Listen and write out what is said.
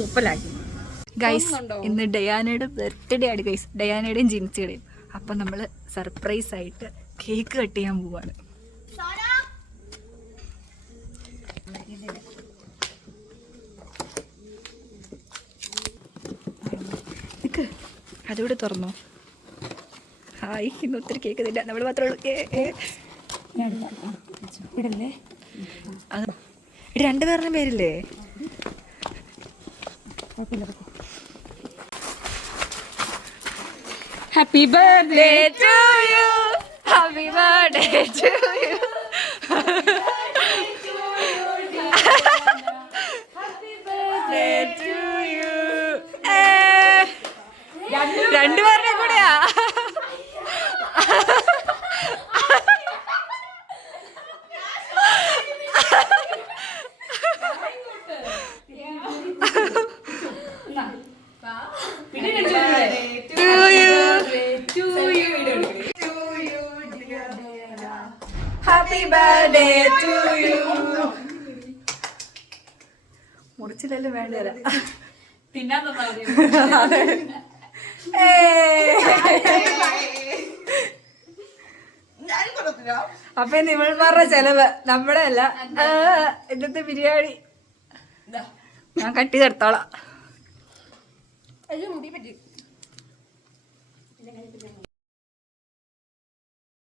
തുപ്പലാക്കി. Guys ഇന്ന് ഡയാനയുടെ birthday ആണ് guys, ഡയാനയുടെയും ജിൻസിയുടെയും. അപ്പൊ നമ്മള് സർപ്രൈസ് ആയിട്ട് കേക്ക് കട്ട് ചെയ്യാൻ പോവാണ്. അതുകൂടെ തുറന്നോ. ഹായ്, ഇന്ന് ഒത്തിരി കേക്ക് തരില്ല, നമ്മൾ മാത്രമേ ഉള്ളൂ. ഇടല്ലേ, അത് രണ്ടുപേരുടെ പേരില്ലേ? Happy birthday to you, happy birthday to you, happy birthday to you. രണ്ടുപേരുടെ കൂടെയാ. Happy birthday to you. മുറിച്ചില്ലല്ലോ, വേണ്ടല്ല തിന്നാൻ. അപ്പൊ നിവൾമാരുടെ ചെലവ് നമ്മുടെ അല്ല, ഇന്നത്തെ ബിരിയാണി ഞാൻ കട്ട് ചെയ്തെടുത്തോളാം.